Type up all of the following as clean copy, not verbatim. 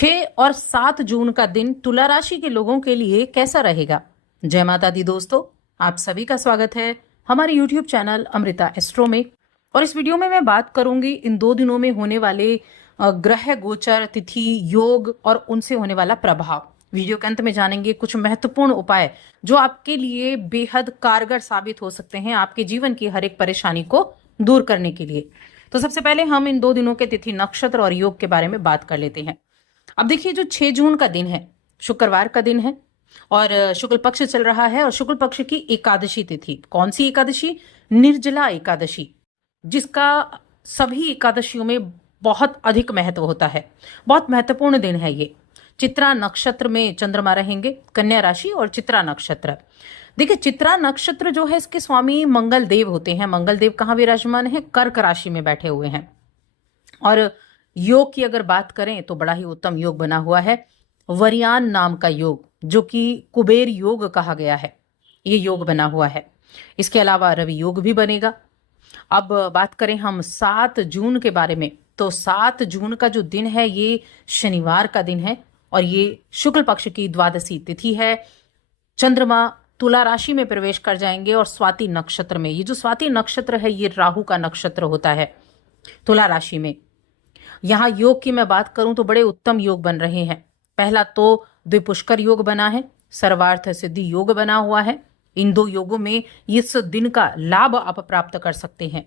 6 और 7 जून का दिन तुला राशि के लोगों के लिए कैसा रहेगा। जय माता दी दोस्तों, आप सभी का स्वागत है हमारे YouTube चैनल अमृता एस्ट्रो में। और इस वीडियो में मैं बात करूंगी इन 2 दिनों में होने वाले ग्रह गोचर, तिथि, योग और उनसे होने वाला प्रभाव। वीडियो के अंत में जानेंगे कुछ महत्वपूर्ण उपाय जो आपके लिए बेहद कारगर साबित हो सकते हैं आपके जीवन की हर एक परेशानी को दूर करने के लिए। तो सबसे पहले हम इन 2 दिनों के तिथि, नक्षत्र और योग के बारे में बात कर लेते हैं। अब देखिए, जो 6 जून का दिन है, शुक्रवार का दिन है और शुक्ल पक्ष चल रहा है और शुक्ल पक्ष की एकादशी तिथि, कौन सी एकादशी? निर्जला एकादशी, जिसका सभी एकादशियों में बहुत अधिक महत्व होता है। बहुत महत्वपूर्ण दिन है ये। चित्रा नक्षत्र में चंद्रमा रहेंगे, कन्या राशि और चित्रा नक्षत्र। देखिए, चित्रा नक्षत्र जो है इसके स्वामी मंगल देव होते हैं। मंगल देव कहाँ विराजमान है? कर्क राशि में बैठे हुए हैं। और योग की अगर बात करें तो बड़ा ही उत्तम योग बना हुआ है, वरियान नाम का योग, जो कि कुबेर योग कहा गया है, ये योग बना हुआ है। इसके अलावा रवि योग भी बनेगा। अब बात करें हम 7 जून के बारे में, तो 7 जून का जो दिन है ये शनिवार का दिन है और ये शुक्ल पक्ष की द्वादशी तिथि है। चंद्रमा तुला राशि में प्रवेश कर जाएंगे और स्वाति नक्षत्र में। ये जो स्वाति नक्षत्र है ये राहु का नक्षत्र होता है तुला राशि में। यहाँ योग की मैं बात करूं तो बड़े उत्तम योग बन रहे हैं। पहला तो द्विपुष्कर योग बना है, सर्वार्थ सिद्धि योग बना हुआ है। इन 2 योगों में इस दिन का लाभ आप प्राप्त कर सकते हैं।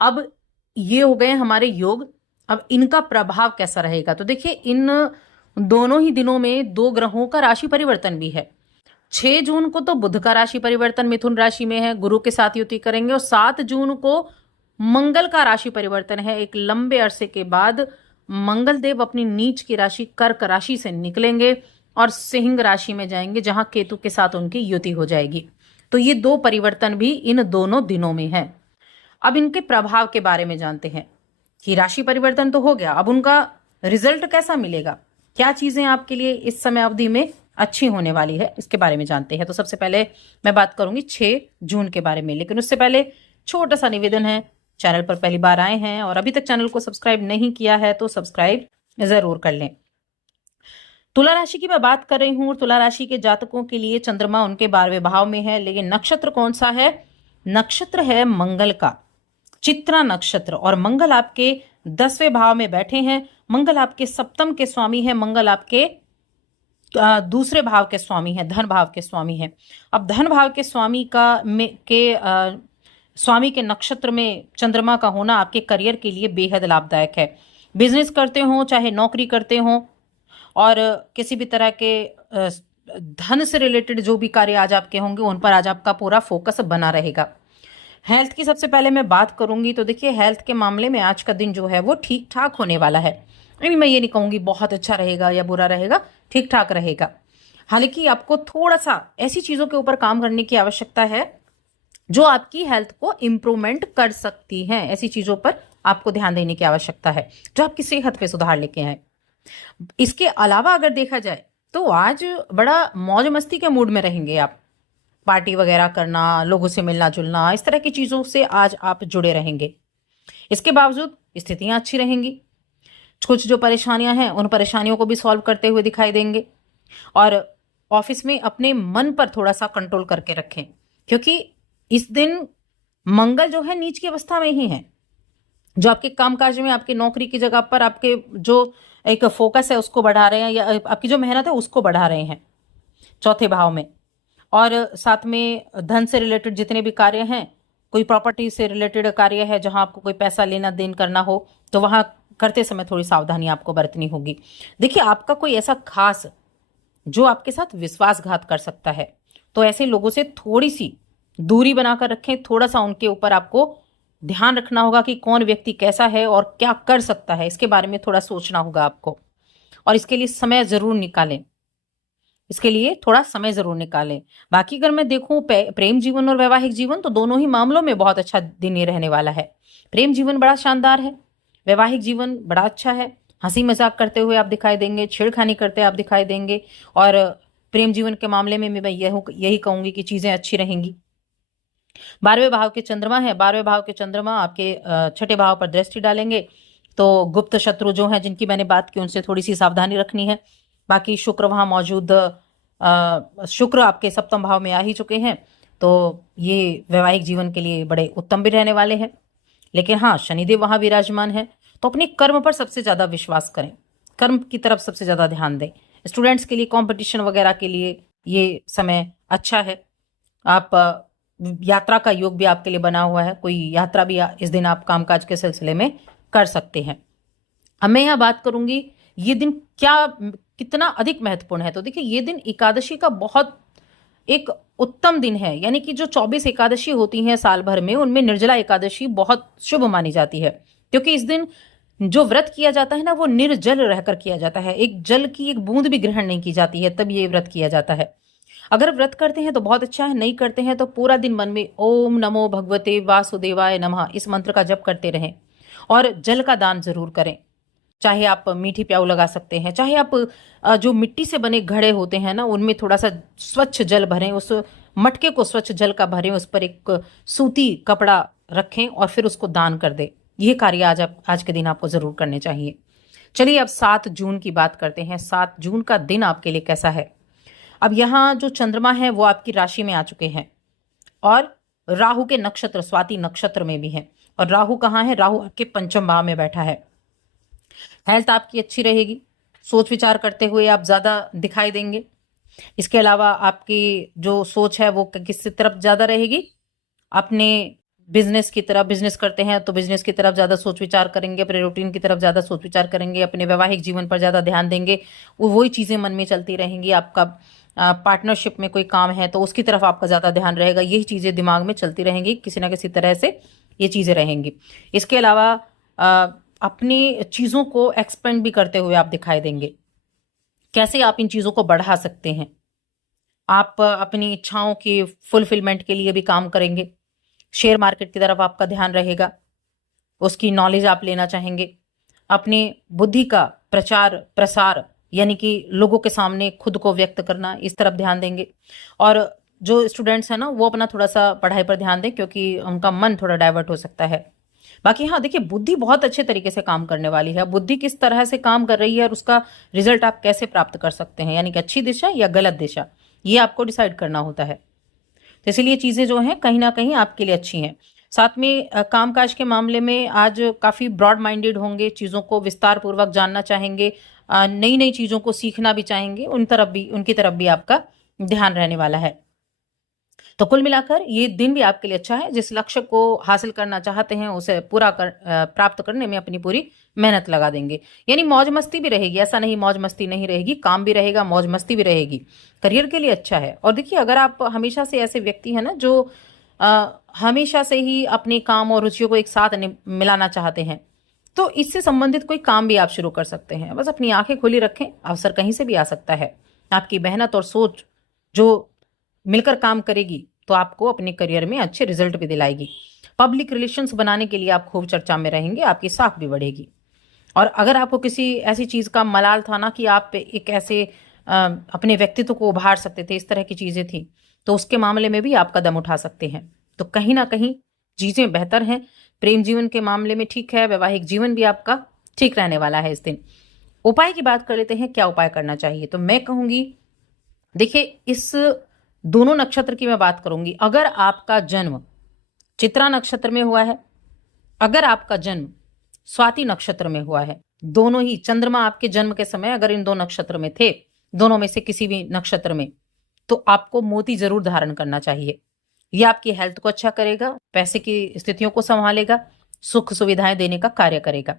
अब ये हो गए हमारे योग। अब इनका प्रभाव कैसा रहेगा? तो देखिए, इन दोनों ही दिनों में 2 ग्रहों का राशि परिवर्तन भी है। 6 जून को तो बुध का राशि परिवर्तन मिथुन राशि में है, गुरु के साथ युति करेंगे। और 7 जून को मंगल का राशि परिवर्तन है। एक लंबे अरसे के बाद मंगल देव अपनी नीच की राशि कर्क राशि से निकलेंगे और सिंह राशि में जाएंगे, जहां केतु के साथ उनकी युति हो जाएगी। तो ये 2 परिवर्तन भी इन दोनों दिनों में है। अब इनके प्रभाव के बारे में जानते हैं कि राशि परिवर्तन तो हो गया, अब उनका रिजल्ट कैसा मिलेगा, क्या चीजें आपके लिए इस समय अवधि में अच्छी होने वाली है, इसके बारे में जानते हैं। तो सबसे पहले मैं बात करूंगी 6 जून के बारे में, लेकिन उससे पहले छोटा सा निवेदन है। चैनल पर पहली बार आए हैं और अभी तक चैनल को सब्सक्राइब नहीं किया है तो सब्सक्राइब जरूर कर लें। तुला राशि की मैं बात कर रही हूं। तुला राशि के जातकों के लिए चंद्रमा उनके 12वें भाव में है, लेकिन नक्षत्र कौन सा है? नक्षत्र है मंगल का, चित्रा नक्षत्र। और मंगल आपके 10वें भाव में बैठे हैं। मंगल आपके सप्तम के स्वामी है। मंगल आपके दूसरे भाव के स्वामी है, धन भाव के स्वामी है। अब धन भाव के स्वामी स्वामी के नक्षत्र में चंद्रमा का होना आपके करियर के लिए बेहद लाभदायक है। बिजनेस करते हो, चाहे नौकरी करते हो, और किसी भी तरह के धन से रिलेटेड जो भी कार्य आज आपके होंगे उन पर आज आपका पूरा फोकस बना रहेगा। हेल्थ की सबसे पहले मैं बात करूंगी तो देखिए, हेल्थ के मामले में आज का दिन जो है वो ठीक ठाक होने वाला है। मैं ये नहीं कहूंगी बहुत अच्छा रहेगा या बुरा रहेगा, ठीक ठाक रहेगा। हालांकि आपको थोड़ा सा ऐसी चीजों के ऊपर काम करने की आवश्यकता है जो आपकी हेल्थ को इम्प्रूवमेंट कर सकती हैं। ऐसी चीजों पर आपको ध्यान देने की आवश्यकता है जो आपकी सेहत पे सुधार लेके आए। इसके अलावा अगर देखा जाए तो आज बड़ा मौज मस्ती के मूड में रहेंगे आप। पार्टी वगैरह करना, लोगों से मिलना जुलना, इस तरह की चीजों से आज आप जुड़े रहेंगे। इसके बावजूद स्थितियां अच्छी रहेंगी। कुछ जो परेशानियां हैं उन परेशानियों को भी सॉल्व करते हुए दिखाई देंगे। और ऑफिस में अपने मन पर थोड़ा सा कंट्रोल करके रखें, क्योंकि इस दिन मंगल जो है नीच की अवस्था में ही है, जो आपके कामकाज में, आपके नौकरी की जगह पर आपके जो एक फोकस है उसको बढ़ा रहे हैं, या आपकी जो मेहनत है उसको बढ़ा रहे हैं 4थे भाव में। और साथ में धन से रिलेटेड जितने भी कार्य हैं, कोई प्रॉपर्टी से रिलेटेड कार्य है जहां आपको कोई पैसा लेना देन करना हो, तो वहां करते समय थोड़ी सावधानी आपको बरतनी होगी। देखिए, आपका कोई ऐसा खास जो आपके साथ विश्वासघात कर सकता है, तो ऐसे लोगों से थोड़ी सी दूरी बनाकर रखें। थोड़ा सा उनके ऊपर आपको ध्यान रखना होगा कि कौन व्यक्ति कैसा है और क्या कर सकता है, इसके बारे में थोड़ा सोचना होगा आपको। और इसके लिए समय जरूर निकालें, इसके लिए थोड़ा समय जरूर निकालें। बाकी अगर मैं देखूं प्रेम जीवन और वैवाहिक जीवन, तो दोनों ही मामलों में बहुत अच्छा दिन ये रहने वाला है। प्रेम जीवन बड़ा शानदार है, वैवाहिक जीवन बड़ा अच्छा है। हंसी मजाक करते हुए आप दिखाई देंगे, छेड़खानी करते आप दिखाई देंगे। और प्रेम जीवन के मामले में मैं यही कहूंगी कि चीजें अच्छी रहेंगी। 12वें भाव के चंद्रमा है। 12वें भाव के चंद्रमा आपके 6ठे भाव पर दृष्टि डालेंगे। तो गुप्त शत्रु जो हैं जिनकी मैंने बात की उनसे थोड़ी सी सावधानी रखनी है। बाकी शुक्र वहाँ मौजूद, शुक्र आपके सप्तम भाव में आ ही चुके हैं, तो ये वैवाहिक जीवन के लिए बड़े उत्तम भी रहने वाले हैं। लेकिन हाँ, शनिदेव वहाँ विराजमान है, तो अपने कर्म पर सबसे ज़्यादा विश्वास करें, कर्म की तरफ सबसे ज़्यादा ध्यान दें। स्टूडेंट्स के लिए, कंपटीशन वगैरह के लिए ये समय अच्छा है। आप यात्रा का योग भी आपके लिए बना हुआ है, कोई यात्रा भी इस दिन आप कामकाज के सिलसिले में कर सकते हैं। अब मैं यहाँ बात करूंगी ये दिन कितना अधिक महत्वपूर्ण है। तो देखिए, ये दिन एकादशी का बहुत एक उत्तम दिन है, यानी कि जो 24 एकादशी होती हैं साल भर में, उनमें निर्जला एकादशी बहुत शुभ मानी जाती है, क्योंकि इस दिन जो व्रत किया जाता है ना, वो निर्जल रहकर किया जाता है। एक जल की एक बूंद भी ग्रहण नहीं की जाती है, तब ये व्रत किया जाता है। अगर व्रत करते हैं तो बहुत अच्छा है, नहीं करते हैं तो पूरा दिन मन में ओम नमो भगवते वासुदेवाय नमः इस मंत्र का जप करते रहें, और जल का दान जरूर करें। चाहे आप मीठी प्याऊ लगा सकते हैं, चाहे आप जो मिट्टी से बने घड़े होते हैं ना, उनमें थोड़ा सा स्वच्छ जल भरें, उस मटके को स्वच्छ जल का भरें, उस पर एक सूती कपड़ा रखें और फिर उसको दान कर दें। ये कार्य आज के दिन आपको जरूर करने चाहिए। चलिए अब 7 जून की बात करते हैं। 7 जून का दिन आपके लिए कैसा है? अब यहाँ जो चंद्रमा है वो आपकी राशि में आ चुके हैं, और राहु के नक्षत्र स्वाति नक्षत्र में भी है। और राहु कहाँ है? राहु आपके पंचम भाव में बैठा है। हेल्थ आपकी अच्छी रहेगी, सोच विचार करते हुए आप ज्यादा दिखाई देंगे। इसके अलावा आपकी जो सोच है वो किस तरफ ज्यादा रहेगी? अपने बिजनेस की तरफ, बिजनेस करते हैं तो बिजनेस की तरफ ज्यादा सोच विचार करेंगे, अपने रूटीन की तरफ ज्यादा सोच विचार करेंगे, अपने वैवाहिक जीवन पर ज्यादा ध्यान देंगे। वही चीजें मन में चलती रहेंगी। आपका पार्टनरशिप में कोई काम है तो उसकी तरफ आपका ज्यादा ध्यान रहेगा। यही चीजें दिमाग में चलती रहेंगी, किसी ना किसी तरह से ये चीजें रहेंगी। इसके अलावा अपनी चीजों को एक्सपेंड भी करते हुए आप दिखाई देंगे। कैसे आप इन चीजों को बढ़ा सकते हैं? आप अपनी इच्छाओं की फुलफिलमेंट के लिए भी काम करेंगे। शेयर मार्केट की तरफ आपका ध्यान रहेगा, उसकी नॉलेज आप लेना चाहेंगे। अपनी बुद्धि का प्रचार प्रसार, यानी कि लोगों के सामने खुद को व्यक्त करना, इस तरफ ध्यान देंगे। और जो स्टूडेंट्स हैं ना, वो अपना थोड़ा सा पढ़ाई पर ध्यान दें, क्योंकि उनका मन थोड़ा डाइवर्ट हो सकता है। बाकी हाँ देखिए, बुद्धि बहुत अच्छे तरीके से काम करने वाली है। बुद्धि किस तरह से काम कर रही है और उसका रिजल्ट आप कैसे प्राप्त कर सकते हैं, यानी कि अच्छी दिशा या गलत दिशा, ये आपको डिसाइड करना होता है। तो इसलिए चीजें जो हैं कहीं ना कहीं आपके लिए अच्छी हैं। साथ में कामकाज के मामले में आज काफी ब्रॉड माइंडेड होंगे, चीजों को विस्तार पूर्वक जानना चाहेंगे, नई नई चीजों को सीखना भी चाहेंगे, उनकी तरफ भी आपका ध्यान रहने वाला है। तो कुल मिलाकर ये दिन भी आपके लिए अच्छा है। जिस लक्ष्य को हासिल करना चाहते हैं उसे प्राप्त करने में अपनी पूरी मेहनत लगा देंगे। यानी मौज मस्ती भी रहेगी, ऐसा नहीं मौज मस्ती नहीं रहेगी, काम भी रहेगा, मौज मस्ती भी रहेगी। करियर के लिए अच्छा है। और देखिए, अगर आप हमेशा से ऐसे व्यक्ति हैं ना जो हमेशा से ही अपने काम और रुचियों को एक साथ मिलाना चाहते हैं, तो इससे संबंधित कोई काम भी आप शुरू कर सकते हैं। बस अपनी आंखें खुली रखें, अवसर कहीं से भी आ सकता है। आपकी मेहनत और सोच जो मिलकर काम करेगी तो आपको अपने करियर में अच्छे रिजल्ट भी दिलाएगी। पब्लिक रिलेशंस बनाने के लिए आप खूब चर्चा में रहेंगे, आपकी साख भी बढ़ेगी। और अगर आपको किसी ऐसी चीज का मलाल था ना कि आप एक ऐसे अपने व्यक्तित्व को उभार सकते थे, इस तरह की चीजें थी, तो उसके मामले में भी आप कदम उठा सकते हैं। तो कहीं ना कहीं चीजें बेहतर हैं। प्रेम जीवन के मामले में ठीक है, वैवाहिक जीवन भी आपका ठीक रहने वाला है इस दिन। उपाय की बात कर लेते हैं, क्या उपाय करना चाहिए? तो मैं कहूंगी, देखिए, इस दोनों नक्षत्र की मैं बात करूंगी। अगर आपका जन्म चित्रा नक्षत्र में हुआ है, अगर आपका जन्म स्वाति नक्षत्र में हुआ है, दोनों ही चंद्रमा आपके जन्म के समय अगर इन दो नक्षत्र में थे, दोनों में से किसी भी नक्षत्र में, तो आपको मोती जरूर धारण करना चाहिए। यह आपकी हेल्थ को अच्छा करेगा, पैसे की स्थितियों को संभालेगा, सुख सुविधाएं देने का कार्य करेगा।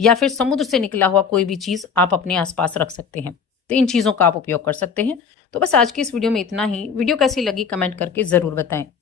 या फिर समुद्र से निकला हुआ कोई भी चीज आप अपने आसपास रख सकते हैं। तो इन चीजों का आप उपयोग कर सकते हैं। तो बस आज की इस वीडियो में इतना ही। वीडियो कैसी लगी कमेंट करके जरूर बताएं।